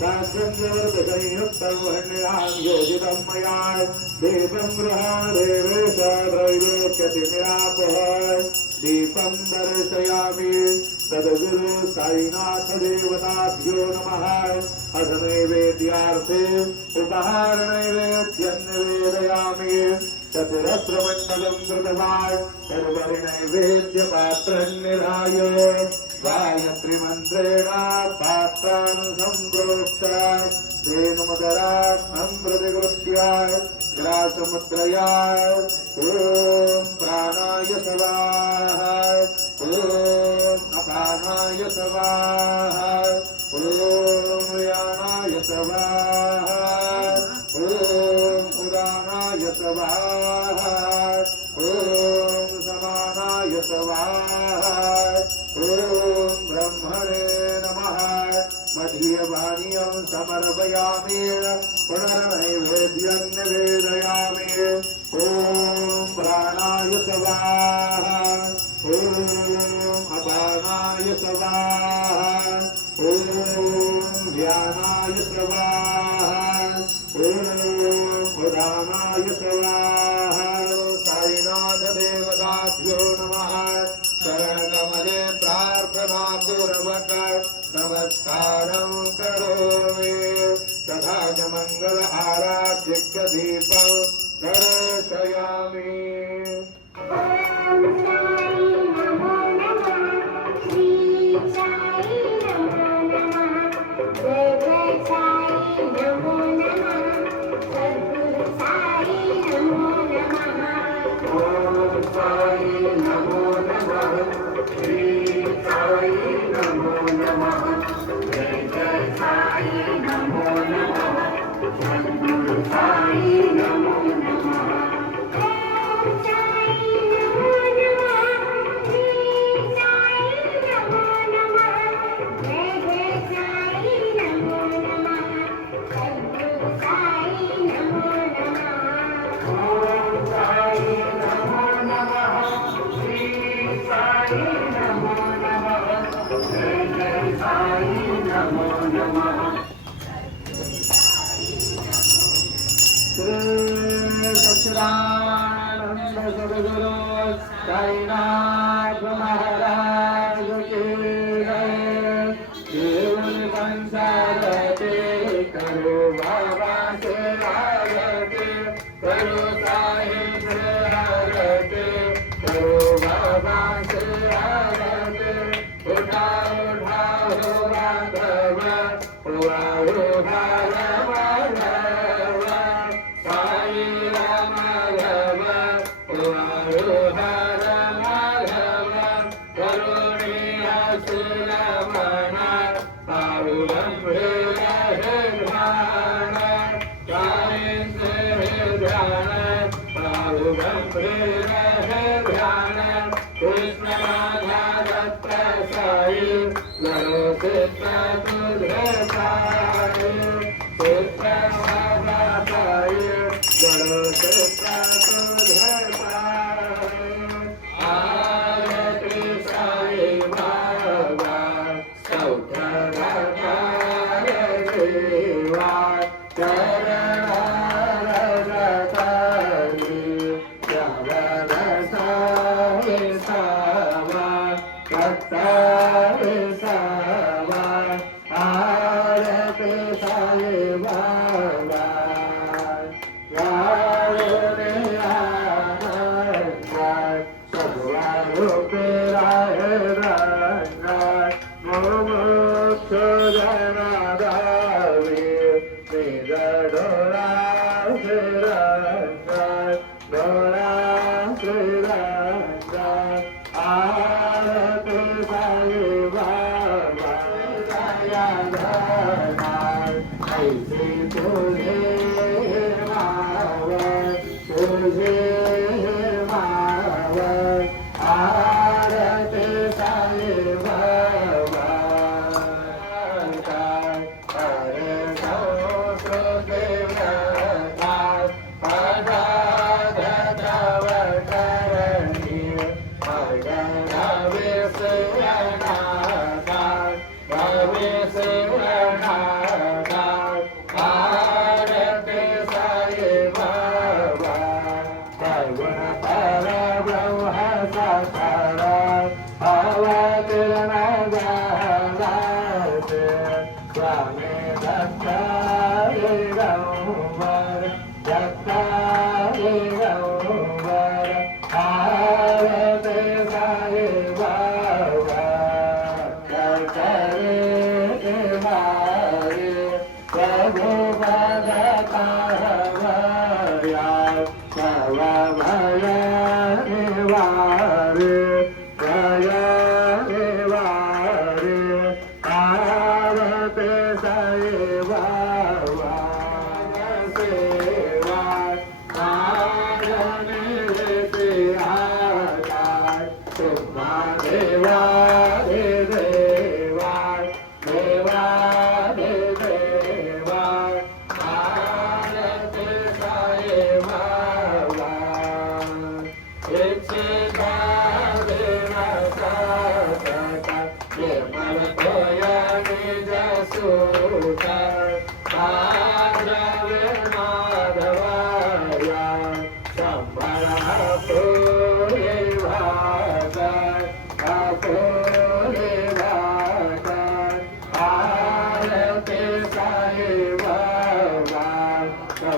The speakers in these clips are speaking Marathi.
शास्त्रवर्तसंयुक्तं वर्णयां योजितं मया देवं गृहादेवेश त्रैलोक्यतिमिरापः दीपं दर्शयामि सद्गुरु साईनाथ देवताभ्यो नमः अथ नैवेद्यार्थे उपहार नैवेद्यं निवेदयामि चतुरस्रमण्डलं कृतवान् सर्वरिनैवेद्यपात्रं निधाय गायत्रीमन्त्रेण पात्रान् सम्प्रोक्त वेणुमकरात्मं प्रतिगृह्य ग्रासमुद्रया ॐ प्राणाय स्वाहा ॐ अपानाय स्वाहा ॐ यानाय स्वाहा ॐ उदानाय स्वाहा ॐ समानाय स्वाहा ॐ ब्रह्मणे नमः मध्यवाणीयं समर्पयामि पुनर्नैवेद्यं निवेदयामि ॐ प्राणाय स्वाहा ॐ अपानाय स्वाहा ॐ ध्यानाय स्वाहा ॐ उदानाय स्वाहा साईनाथ देवताभ्यो नमः शरणकमले प्रार्थना पूर्वक नमस्कारं करोमि तथा च मंगल आराध्यस्य दीपं दर्शयामि सच्चिदानंद सद्गुरु साईनाथ महाराज की जय। जीवन संसारते करो बाबा से आरती करो साईं से आरती करो बाबा से आरती उठा उठा हो राघव हुआ हो भारव साई राम राघव हुआ हो भारव करुणिया सुरमणा पारु ध्यान साईं से ध्यान पारु ध्यान कृष्ण राधा दत्त साई लड़ो चित्र तुझे साई चित्र राधा साई लड़ो चित्र तुझे साई आरती साई बाबा सौख्य देवा चरण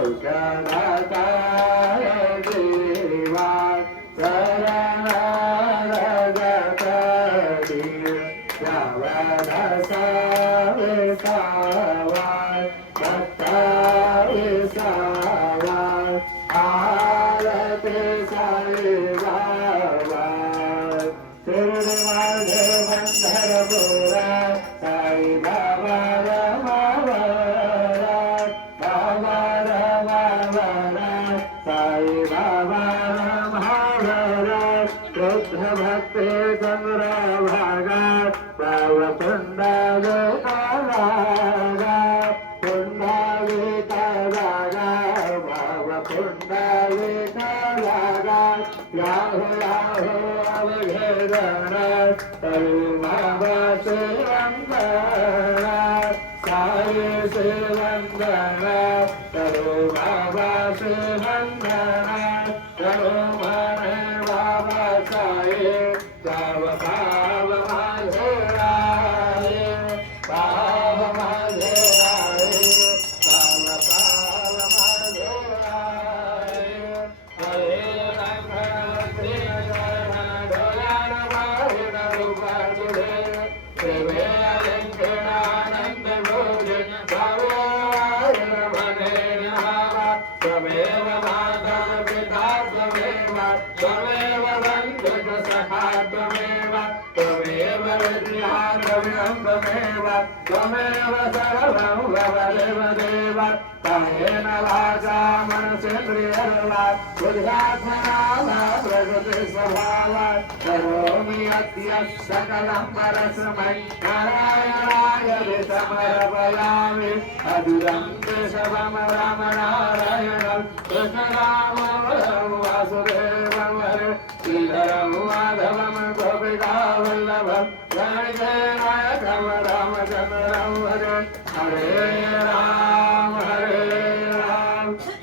औषधकाय देवा शरण जगती श्रवणसा विसावाय भक्ता विसावाय आरती साई बाबा शिरडी माझे पंढरपुरा साई बाबा रमावरा बाबा रमावरा साई बाबा रमावरा कृष्ण भक्ती चंद्रभागा पावकुंडा लोकालागा पुंडलिका जागा भावपुंडलिका याहो याहो अवघेरणा तरुमावा श्रीवंदना साई श्रीवंदना तरुमावा श्रीवंदना तरुमने बाबा साई जाव भाव माझे राय भाव माझे राय भाव भाव माझे राय हरे राम श्री जय डोलान बाहुन रूपा तुझे प्रेमे अलंकरणानंद भोजे भावे भने नहावा त्वमेव माता पिता त्वमेव त्वमेव बन्धुः सखा त्वमेव त्वमेव विद्या त्वमेव त्वमेव सर्वं भवदेव देव कायेन वाचा मनसेन्द्रियर्वा बुद्ध्यात्मना प्रकृति स्वभावा करोमि अद्य सकलं परस्मै नारायणाय समर्पयामि अभिरं केशवं रामनारायणं कृष्णरामं वासुदेवं हरे श्रीधरं माधवं गोपिकावल्लभं गणेशनायकं रामचन्द्रं हरे हरे राम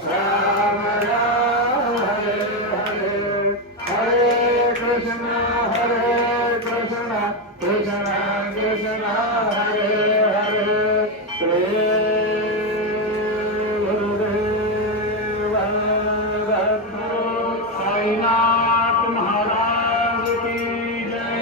राम राम हरे हरे हरे कृष्ण कृष्ण कृष्ण हरे हरे श्री गुरुदेव साईनाथ महाराज की जय।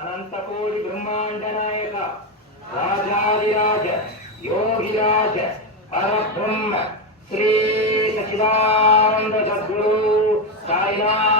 अनंतकोटि ब्रह्मांड नायक राजाधिराज योगिराज परब्रह्म श्री सच्चिदानंद सद्गुरु साईनाथ